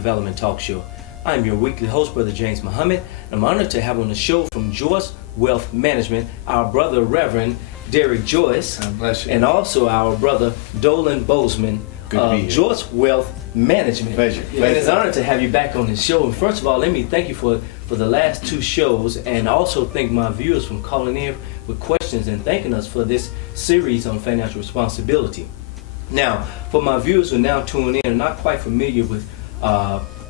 Development Talk Show. I'm your weekly host, Brother James Muhammad. I'm honored to have on the show from Joyce Wealth Management our brother Reverend Derek Joyce, bless you. and also our brother Dolan Bozeman of Joyce Wealth Management. Pleasure. And it's an honor to have you back on the show. And first of all, let me thank you for the last two shows, and also thank my viewers for calling in with questions and thanking us for this series on financial responsibility. Now, for my viewers who are now tuning in and not quite familiar with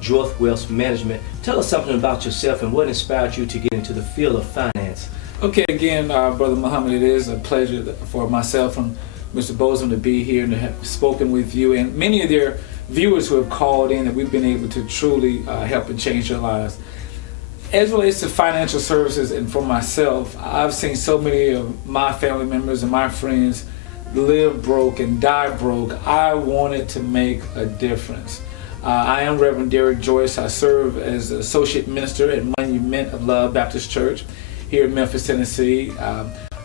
Joyce Wealth Management, tell us something about yourself and what inspired you to get into the field of finance. Okay, again, Brother Muhammad, it is a pleasure for myself and Mr. Bozeman to be here and to have spoken with you and many of their viewers who have called in, that we've been able to truly help and change their lives. As it relates to financial services, and for myself, I've seen so many of my family members and my friends live broke and die broke. I wanted to make a difference. I am Reverend Derek Joyce. I serve as Associate Minister at Monument of Love Baptist Church here in Memphis, Tennessee.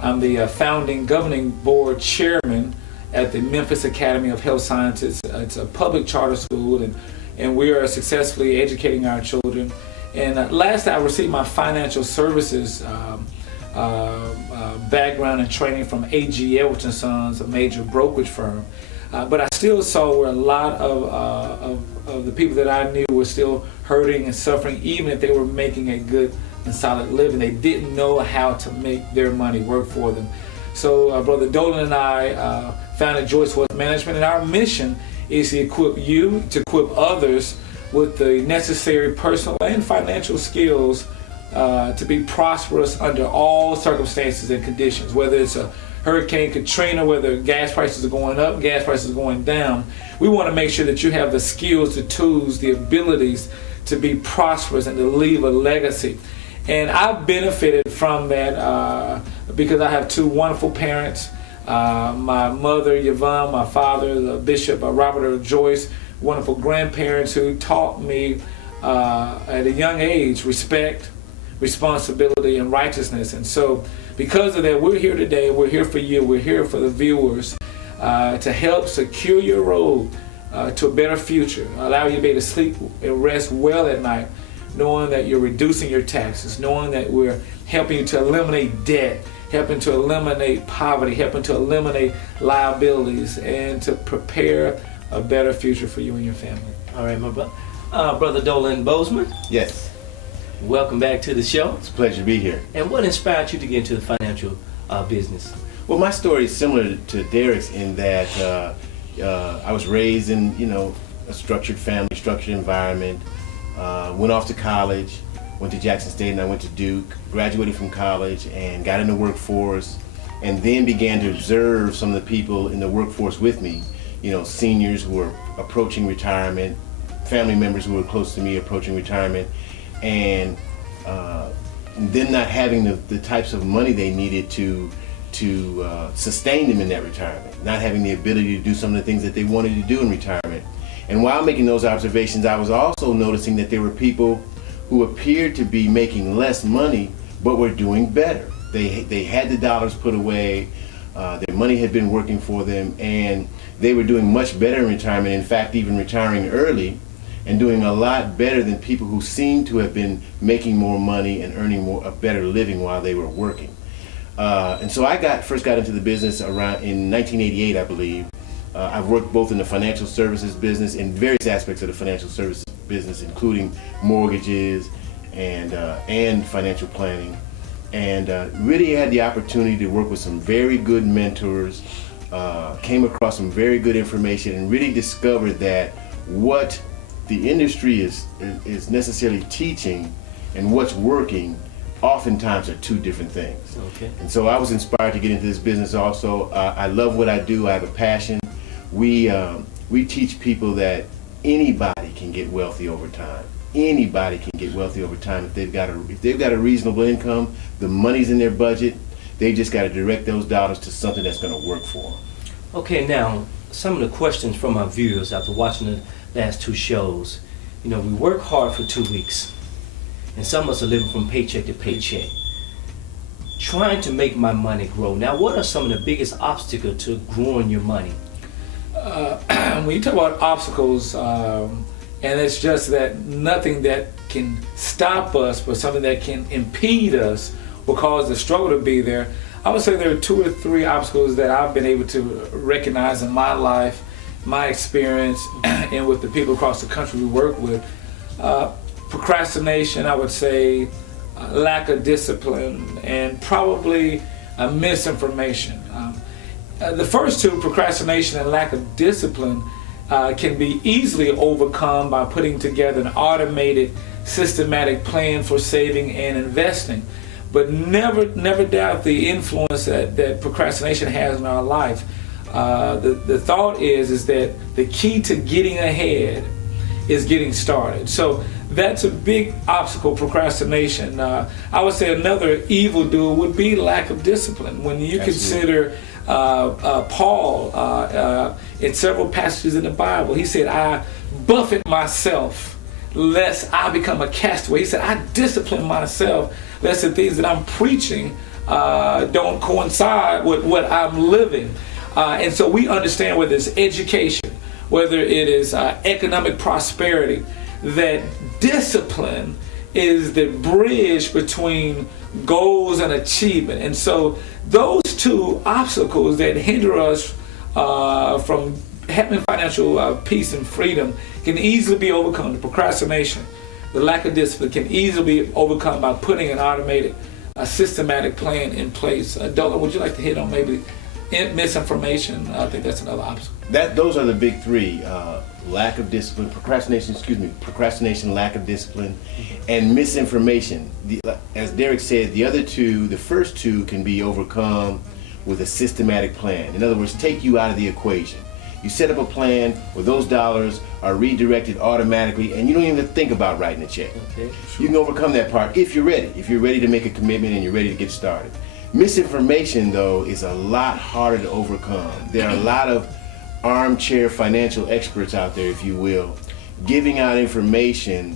I'm the founding governing board chairman at the Memphis Academy of Health Sciences. It's a public charter school, and we are successfully educating our children. And last, I received my financial services background and training from A.G. Edwards & Sons, a major brokerage firm. But I still saw where a lot of the people that I knew were still hurting and suffering, even if they were making a good and solid living. They didn't know how to make their money work for them. So Brother Dolan and I founded Joyce Wealth Management, and our mission is to equip you, to equip others with the necessary personal and financial skills to be prosperous under all circumstances and conditions, whether it's a Hurricane Katrina, whether gas prices are going up, gas prices are going down. We want to make sure that you have the skills, the tools, the abilities to be prosperous and to leave a legacy. And I've benefited from that because I have two wonderful parents. My mother, Yvonne, my father, the Bishop Robert Earl Joyce, wonderful grandparents who taught me at a young age respect, responsibility, and righteousness. And so because of that, we're here today. We're here for you. We're here for the viewers to help secure your road to a better future, allow you to be able to sleep and rest well at night, knowing that you're reducing your taxes, knowing that we're helping you to eliminate debt, helping to eliminate poverty, helping to eliminate liabilities, and to prepare a better future for you and your family. All right, my brother Dolan Bozeman. Yes. Welcome back to the show. It's a pleasure to be here. And what inspired you to get into the financial business? Well, my story is similar to Derek's in that I was raised in, a structured family, structured environment. Went off to college, went to Jackson State, and I went to Duke, graduated from college and got in the workforce, and then began to observe some of the people in the workforce with me, seniors who were approaching retirement, family members who were close to me approaching retirement, and them not having the types of money they needed to sustain them in that retirement, not having the ability to do some of the things that they wanted to do in retirement. And while making those observations, I was also noticing that there were people who appeared to be making less money, but were doing better. They had the dollars put away, their money had been working for them, and they were doing much better in retirement. In fact, even retiring early and doing a lot better than people who seemed to have been making more money and earning a better living while they were working. And so I first got into the business around in 1988, I believe. I've worked both in the financial services business, in various aspects of the financial services business, including mortgages and financial planning, and really had the opportunity to work with some very good mentors, came across some very good information, and really discovered that what the industry is necessarily teaching and what's working oftentimes are two different things. Okay. And so I was inspired to get into this business also. I love what I do. I have a passion. We teach people that anybody can get wealthy over time. Anybody can get wealthy over time if they've got a reasonable income, the money's in their budget. They just got to direct those dollars to something that's going to work for them. Okay, now some of the questions from our viewers after watching the last two shows. We work hard for 2 weeks, and some of us are living from paycheck to paycheck, trying to make my money grow. Now, what are some of the biggest obstacles to growing your money? When you talk about obstacles, And it's just that nothing that can stop us, but something that can impede us will cause the struggle to be there. I would say there are 2 or 3 obstacles that I've been able to recognize in my life, my experience, and with the people across the country we work with. Procrastination, I would say, lack of discipline, and probably misinformation. The first 2, procrastination and lack of discipline, can be easily overcome by putting together an automated, systematic plan for saving and investing. But never doubt the influence that procrastination has in our life. The thought is that the key to getting ahead is getting started. So that's a big obstacle, procrastination. I would say another evildoer would be lack of discipline. When you consider Paul in several passages in the Bible, he said, I buffet myself lest I become a castaway. He said, I discipline myself lest the things that I'm preaching don't coincide with what I'm living. And so we understand, whether it's education, whether it is economic prosperity, that discipline is the bridge between goals and achievement. And so those 2 obstacles that hinder us from having financial peace and freedom can easily be overcome. The procrastination, the lack of discipline can easily be overcome by putting an automated, systematic plan in place. Dolan, would you like to hit on maybe misinformation? I think that's another obstacle. Those are the big 3: lack of discipline, procrastination, lack of discipline, and misinformation. As Derek said, the other 2, the first 2, can be overcome with a systematic plan. In other words, take you out of the equation. You set up a plan where those dollars are redirected automatically, and you don't even think about writing a check. Okay. You can overcome that part if you're ready. If you're ready to make a commitment and you're ready to get started. Misinformation, though, is a lot harder to overcome. There are a lot of armchair financial experts out there, if you will, giving out information,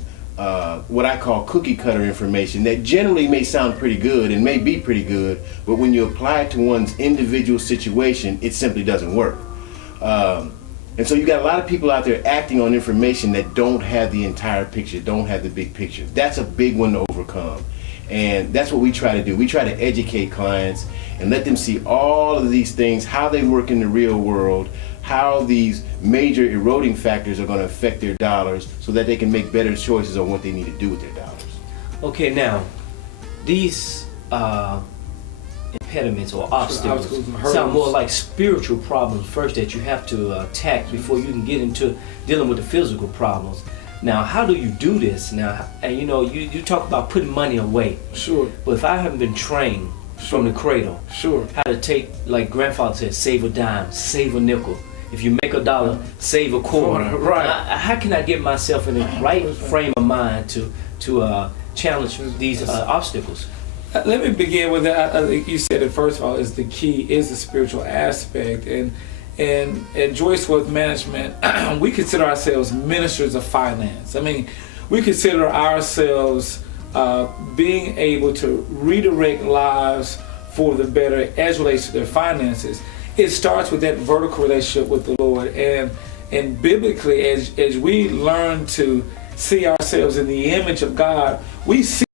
what I call cookie cutter information, that generally may sound pretty good and may be pretty good, but when you apply it to one's individual situation, it simply doesn't work. And so you got a lot of people out there acting on information that don't have the entire picture, don't have the big picture. That's a big one to overcome. And that's what we try to do. We try to educate clients and let them see all of these things, how they work in the real world, how these major eroding factors are going to affect their dollars, so that they can make better choices on what they need to do with their dollars. Okay, now, these impediments or obstacles sound more like spiritual problems first that you have to attack before you can get into dealing with the physical problems. Now, how do you do this? Now, and you talk about putting money away. Sure. But if I haven't been trained from the cradle, sure, how to take, like grandfather said, save a dime, save a nickel. If you make a dollar, save a quarter. Right. How can I get myself in the right frame of mind to challenge these obstacles? Let me begin with that. I think you said it first of all, is the key is the spiritual aspect. And at Joyce Wealth Management, we consider ourselves ministers of finance. I mean, we consider ourselves being able to redirect lives for the better as relates to their finances. It starts with that vertical relationship with the Lord. And biblically, as we learn to see ourselves in the image of God, we see